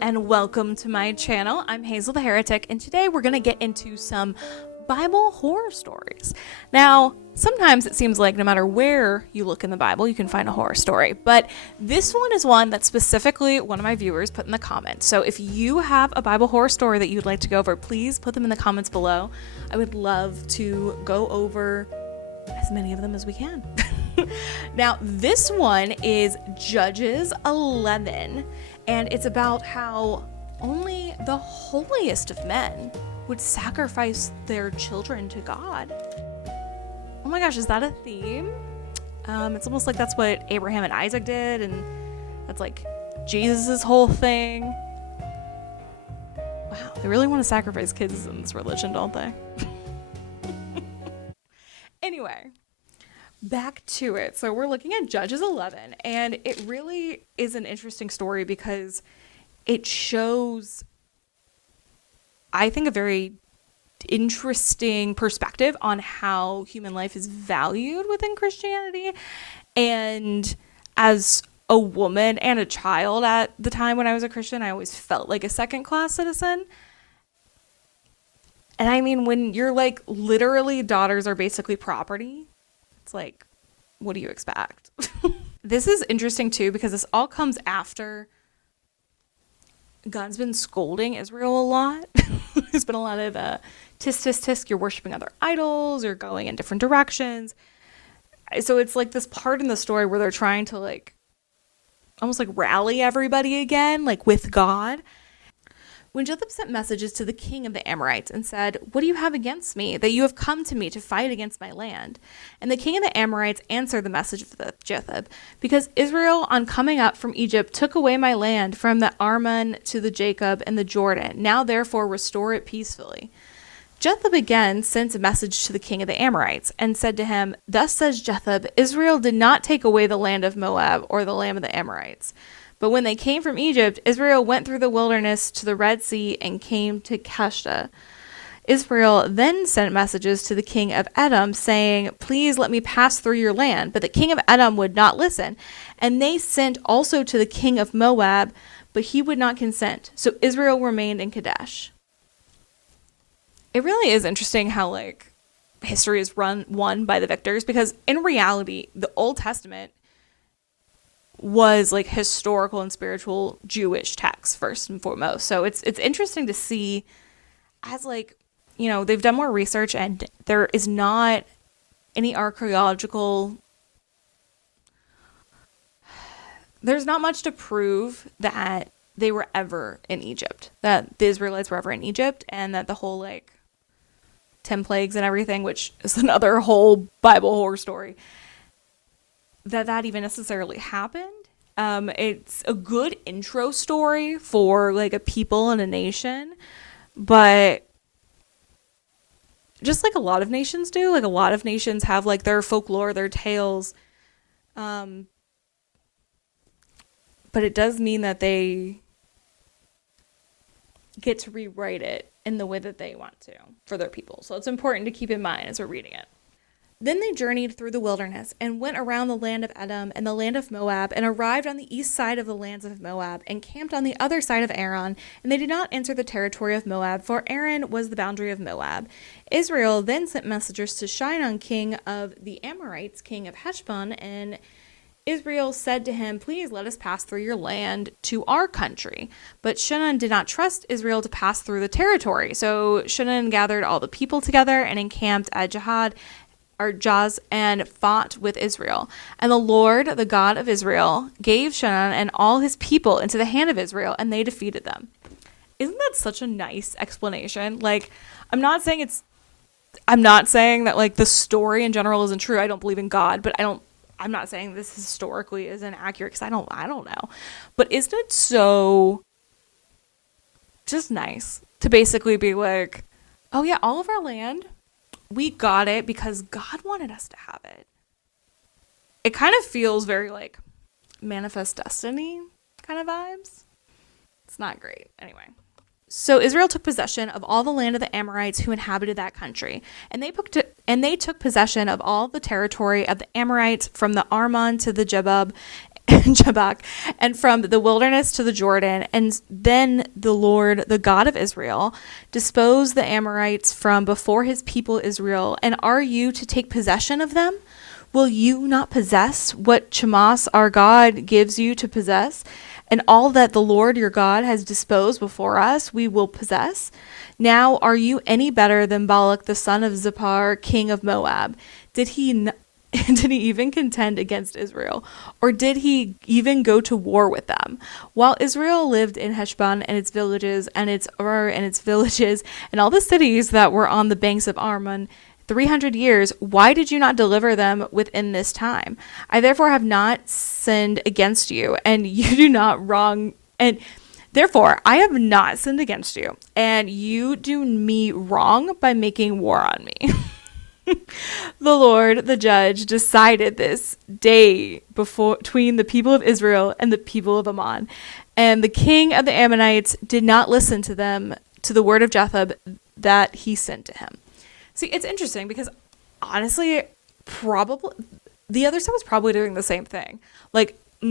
and welcome to my channel. I'm Hazel the Heretic, and today we're going to get into some Bible horror stories. Now, sometimes it seems like no matter where you look in the Bible, you can find a horror story, but this one is one that specifically one of my viewers put in the comments. So if you have a Bible horror story that you'd like to go over, please put them in the comments below. I would love to go over as many of them as we can. Now, this one is Judges 11, and it's about how only the holiest of men would sacrifice their children to God. Oh my gosh, is that a theme? It's almost like that's what Abraham and Isaac did, and that's like Jesus' whole thing. Wow, they really want to sacrifice kids in this religion, don't they? Anyway, back to it. So we're looking at Judges 11, and it really is an interesting story because it shows, I think, a very interesting perspective on how human life is valued within Christianity. And as a woman and a child at the time when I was a Christian, I always felt like a second-class citizen. And I mean, when you're like, literally daughters are basically property, it's like, what do you expect? This is interesting too, because this all comes after God's been scolding Israel a lot. There's been a lot of tisk, tisk, tisk, you're worshiping other idols, you're going in different directions. So it's like this part in the story where they're trying to like, almost like rally everybody again, like with God. When Jephthah sent messages to the king of the Amorites and said, "What do you have against me, that you have come to me to fight against my land?" And the king of the Amorites answered the message of Jephthah, "Because Israel, on coming up from Egypt, took away my land from the Arnon to the Jacob and the Jordan. Now therefore restore it peacefully." Jephthah again sent a message to the king of the Amorites and said to him, "Thus says Jephthah, Israel did not take away the land of Moab or the land of the Amorites. But when they came from Egypt, Israel went through the wilderness to the Red Sea and came to Jephthah. Israel then sent messages to the king of Edom, saying, 'Please let me pass through your land.' But the king of Edom would not listen. And they sent also to the king of Moab, but he would not consent. So Israel remained in Kadesh." It really is interesting how like history is won by the victors, because in reality, the Old Testament was like historical and spiritual Jewish texts first and foremost. So it's interesting to see, as like, you know, they've done more research and there is not any there's not much to prove that they were ever in Egypt, that the Israelites were ever in Egypt, and that the whole like 10 plagues and everything, which is another whole Bible horror story, that even necessarily happened. It's a good intro story for like a people and a nation, but just like a lot of nations do, like a lot of nations have like their folklore, their tales, but it does mean that they get to rewrite it in the way that they want to for their people. So it's important to keep in mind as we're reading it. Then they journeyed through the wilderness and went around the land of Edom and the land of Moab, and arrived on the east side of the lands of Moab, and camped on the other side of Aron. And they did not enter the territory of Moab, for Aron was the boundary of Moab. Israel then sent messengers to Shinon, king of the Amorites, king of Heshbon, and Israel said to him, "Please let us pass through your land to our country." But Shinon did not trust Israel to pass through the territory. So Shinon gathered all the people together and encamped at Jaz, and fought with Israel. And the Lord, the God of Israel, gave Shinon and all his people into the hand of Israel, and they defeated them. Isn't that such a nice explanation? Like, I'm not saying that like the story in general isn't true. I don't believe in God, but I'm not saying this historically isn't accurate, because I don't know. But isn't it so just nice to basically be like, oh yeah, all of our land, we got it because God wanted us to have it. It kind of feels very like Manifest Destiny kind of vibes. It's not great. Anyway. So Israel took possession of all the land of the Amorites who inhabited that country, and they took possession of all the territory of the Amorites from the Arnon to the Jebub, and Jabbok, and from the wilderness to the Jordan. And then the Lord, the God of Israel, disposed the Amorites from before his people Israel. And are you to take possession of them? Will you not possess what Chemosh our God gives you to possess? And all that the Lord your God has disposed before us, we will possess. Now are you any better than Balak the son of Zippor, king of Moab? Did he even contend against Israel? Or did he even go to war with them? While Israel lived in Heshbon and its villages, and its Ur and its villages, and all the cities that were on the banks of Arnon, 300 years, why did you not deliver them within this time? I therefore have not sinned against you, and you do not wrong, and therefore I have not sinned against you, and you do me wrong by making war on me. The Lord, the judge, decided this day between the people of Israel and the people of Ammon. And the king of the Ammonites did not listen to them, to the word of Jephthah that he sent to him. See, it's interesting because honestly, probably the other side was probably doing the same thing. Like a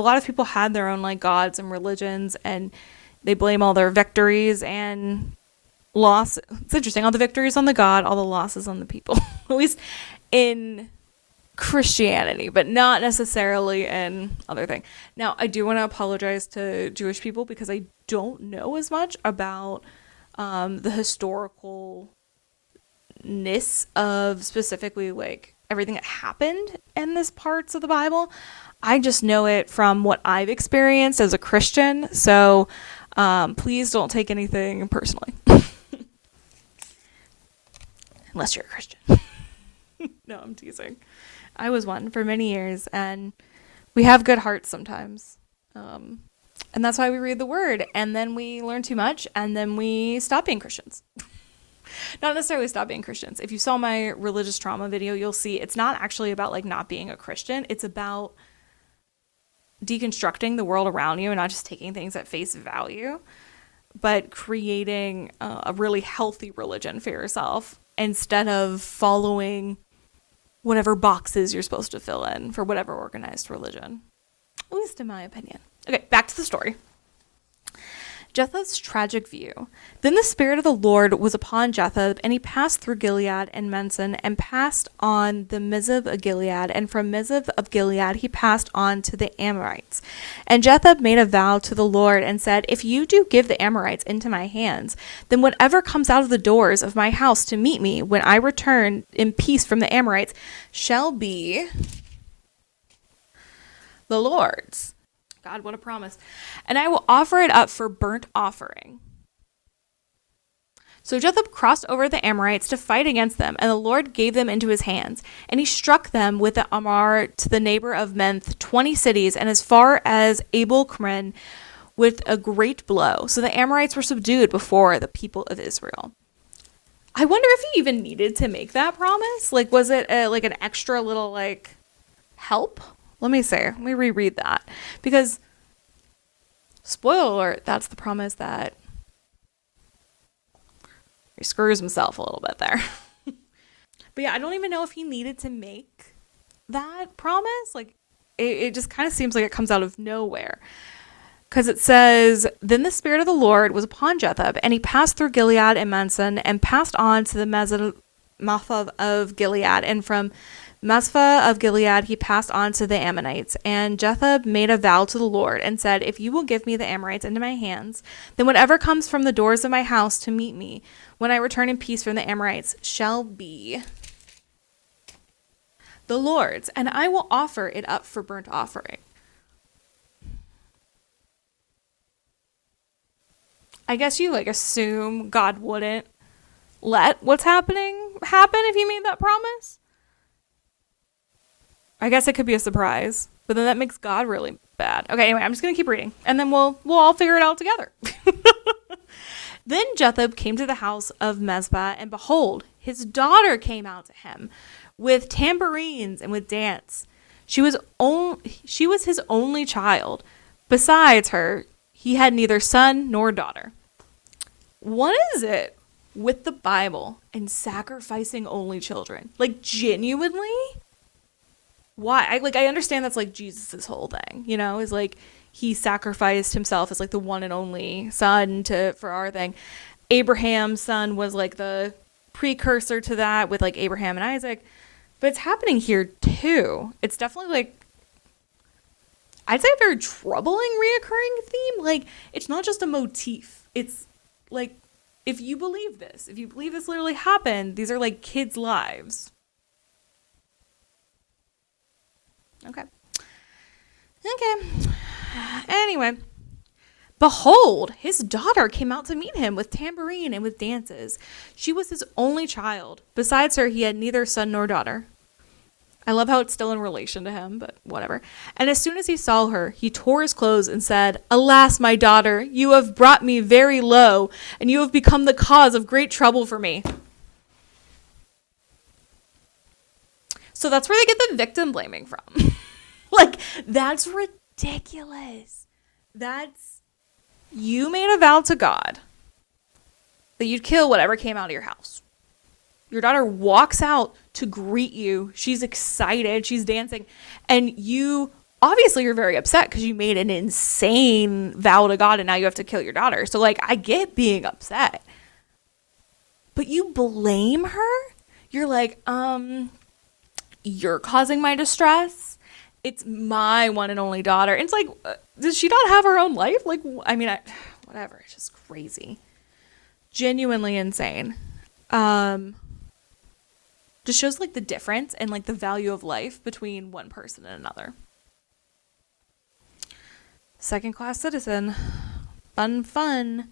lot of people had their own like gods and religions, and they blame all their victories and loss. It's interesting. All the victories on the God, all the losses on the people, at least in Christianity, but not necessarily in other things. Now, I do want to apologize to Jewish people because I don't know as much about the historicalness of specifically like everything that happened in this parts of the Bible. I just know it from what I've experienced as a Christian. So please don't take anything personally. Unless you're a Christian. No, I'm teasing. I was one for many years, and we have good hearts sometimes. And that's why we read the word, and then we learn too much, and then we stop being Christians. Not necessarily stop being Christians. If you saw my religious trauma video, you'll see it's not actually about like not being a Christian. It's about deconstructing the world around you and not just taking things at face value, but creating a really healthy religion for yourself instead of following whatever boxes you're supposed to fill in for whatever organized religion. At least in my opinion. Okay, back to the story. Jephthah's tragic view. Then the Spirit of the Lord was upon Jephthah, and he passed through Gilead and Menson, and passed on the Mizpah of Gilead, and from Mizpah of Gilead he passed on to the Amorites. And Jephthah made a vow to the Lord, and said, if you do give the Amorites into my hands, then whatever comes out of the doors of my house to meet me when I return in peace from the Amorites shall be the Lord's. God, what a promise. And I will offer it up for burnt offering. So Jephthah crossed over the Amorites to fight against them, and the Lord gave them into his hands. And he struck them with the Amar to the neighbor of Menth, 20 cities, and as far as Abel Keren with a great blow. So the Amorites were subdued before the people of Israel. I wonder if he even needed to make that promise. Like, was it like an extra little like help? Let me reread that. Because, spoiler alert, that's the promise that he screws himself a little bit there. But yeah, I don't even know if he needed to make that promise. Like, it just kind of seems like it comes out of nowhere. Because it says, then the Spirit of the Lord was upon Jephthah, and he passed through Gilead and Menson, and passed on to the Mizpah of Gilead, and from Mizpah of Gilead he passed on to the Ammonites. And Jephthah made a vow to the Lord, and said, if you will give me the Amorites into my hands, then whatever comes from the doors of my house to meet me when I return in peace from the Amorites shall be the Lord's, and I will offer it up for burnt offering. I guess you like assume God wouldn't let what's happening happen if he made that promise. I guess it could be a surprise, but then that makes God really bad. Okay, anyway, I'm just going to keep reading, and then we'll all figure it out together. Then Jephthah came to the house of Mizpah, and behold, his daughter came out to him with tambourines and with dance. She was his only child. Besides her, he had neither son nor daughter. What is it with the Bible and sacrificing only children? Like, genuinely? why? I understand that's like Jesus's whole thing, you know, is like he sacrificed himself as like the one and only son for our thing. Abraham's son was like the precursor to that with like Abraham and Isaac, but it's happening here too. It's definitely like, I'd say a very troubling reoccurring theme. Like, it's not just a motif. It's like, if you believe this literally happened, these are like kids' lives. Okay. Anyway, behold, his daughter came out to meet him with tambourine and with dances. She was his only child. Besides her, he had neither son nor daughter. I love how it's still in relation to him, but whatever. And as soon as he saw her, he tore his clothes and said, "Alas, my daughter, you have brought me very low, and you have become the cause of great trouble for me." So that's where they get the victim blaming from. Like, that's ridiculous. You made a vow to God that you'd kill whatever came out of your house. Your daughter walks out to greet you. She's excited. She's dancing. And obviously you're very upset because you made an insane vow to God and now you have to kill your daughter. So like, I get being upset. But you blame her? You're like, you're causing my distress. It's my one and only daughter. And it's like, does she not have her own life? Like, I mean, whatever. It's just crazy. Genuinely insane. Just shows like the difference and like the value of life between one person and another. Second-class citizen. Fun.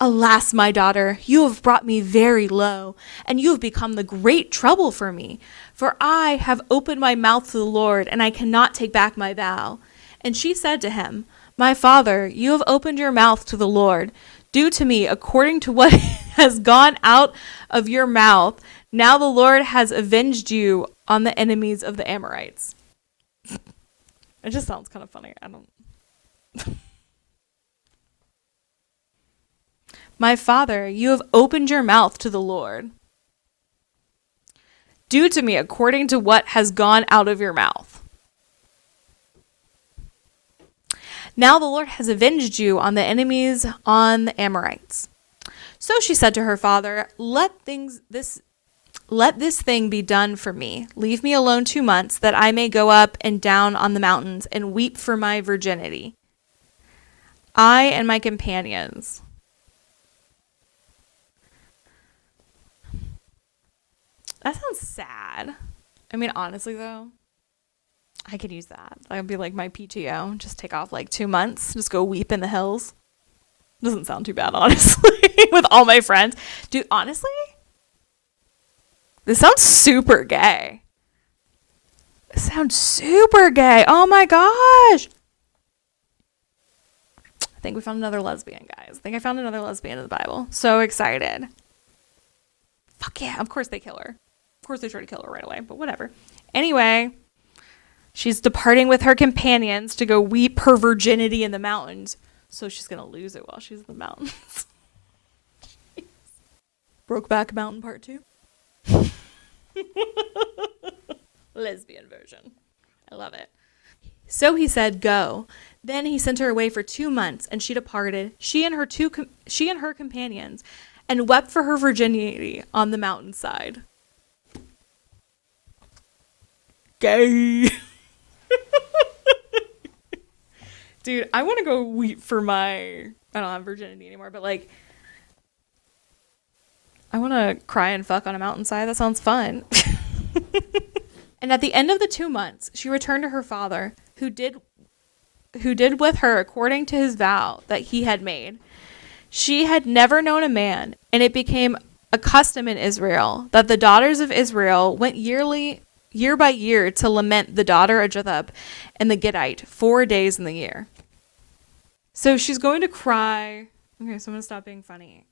"Alas, my daughter, you have brought me very low, and you have become the great trouble for me. For I have opened my mouth to the Lord, and I cannot take back my vow." And she said to him, "My father, you have opened your mouth to the Lord. Do to me according to what has gone out of your mouth. Now the Lord has avenged you on the enemies of the Amorites." It just sounds kind of funny. I don't... "My father, you have opened your mouth to the Lord. Do to me according to what has gone out of your mouth. Now the Lord has avenged you on the enemies, on the Amorites." So she said to her father, Let this thing be done for me. Leave me alone 2 months, that I may go up and down on the mountains and weep for my virginity, I and my companions." That sounds sad. I mean, honestly, though, I could use that. That would be like my PTO. Just take off like 2 months. Just go weep in the hills. Doesn't sound too bad, honestly, with all my friends. Dude, honestly, this sounds super gay. Oh my gosh. I think we found another lesbian, guys. I think I found another lesbian in the Bible. So excited. Fuck yeah. Of course they kill her. Of course they try to kill her right away, but whatever. Anyway, she's departing with her companions to go weep her virginity in the mountains. So she's going to lose it while she's in the mountains. Brokeback Mountain Part 2. Lesbian version. I love it. So he said, "Go." Then he sent her away for 2 months, and she departed, she and her companions, and wept for her virginity on the mountainside. Gay. Dude, I want to go weep for I don't have virginity anymore, but like, I want to cry and fuck on a mountainside. That sounds fun. And at the end of the 2 months, she returned to her father, who did with her according to his vow that he had made. She had never known a man, and it became a custom in Israel that the daughters of Israel went year by year to lament the daughter of Jephthah and the Gittite 4 days in the year. So she's going to cry. Okay, so I'm going to stop being funny.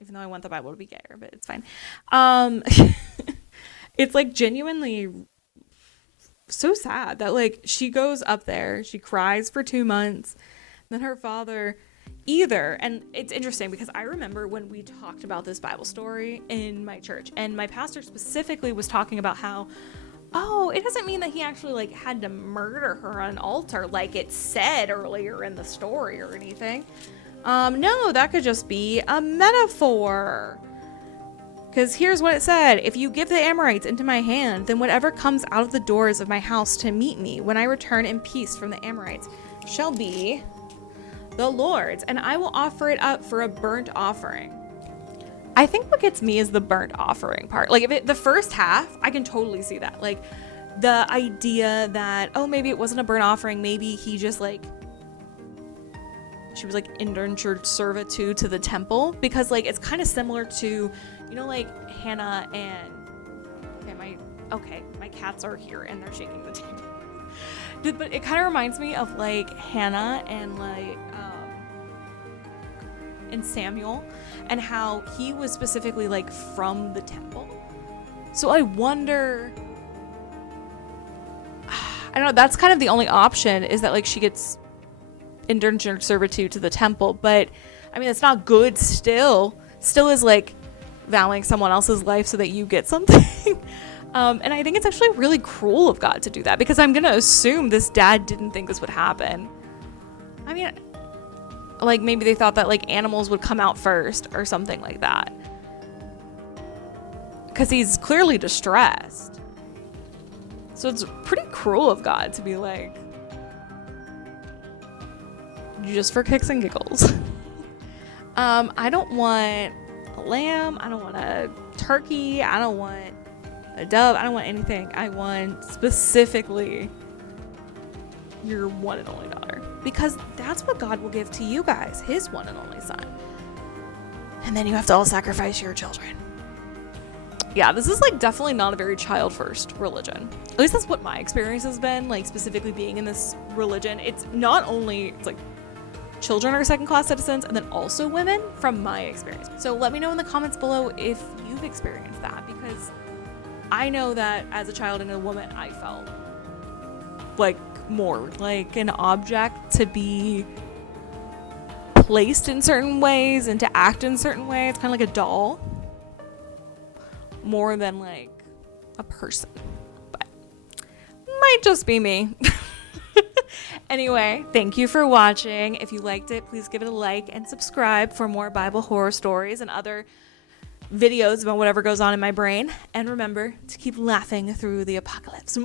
Even though I want the Bible to be gayer, but it's fine. It's like genuinely so sad that like she goes up there, she cries for 2 months, then her father and it's interesting because I remember when we talked about this Bible story in my church, and my pastor specifically was talking about how Oh, it doesn't mean that he actually like had to murder her on an altar like it said earlier in the story or anything. No, that could just be a metaphor. Because here's what it said. If you give the Amorites into my hand, then whatever comes out of the doors of my house to meet me when I return in peace from the Amorites shall be the Lord's, and I will offer it up for a burnt offering. I think what gets me is the burnt offering part. Like, the first half, I can totally see that. Like, the idea that, oh, maybe it wasn't a burnt offering. Maybe he just, like, she was, like, indentured servitude to the temple. Because, like, it's kind of similar to, you know, like, Hannah and... Okay, my cats are here, and they're shaking the table. But it kind of reminds me of, like, Hannah and, like... and Samuel, and how he was specifically like from the temple. So I wonder, I don't know, that's kind of the only option, is that like she gets indentured servitude to the temple. But I mean, it's not good. Still is like vowing someone else's life so that you get something. And I think it's actually really cruel of God to do that, because I'm gonna assume this dad didn't think this would happen. I mean, like, maybe they thought that, like, animals would come out first or something like that. Because he's clearly distressed. So it's pretty cruel of God to be like, just for kicks and giggles. I don't want a lamb. I don't want a turkey. I don't want a dove. I don't want anything. I want specifically your one and only daughter, because that's what God will give to you guys, his one and only son. And then you have to all sacrifice your children. Yeah, this is like definitely not a very child first religion. At least that's what my experience has been, like specifically being in this religion. It's not only, it's like children are second class citizens, and then also women, from my experience. So let me know in the comments below if you've experienced that, because I know that as a child and a woman, I felt like more like an object to be placed in certain ways and to act in certain ways, kind of like a doll, more than like a person. But might just be me. Anyway, thank you for watching. If you liked it, please give it a like and subscribe for more Bible horror stories and other videos about whatever goes on in my brain. And remember to keep laughing through the apocalypse.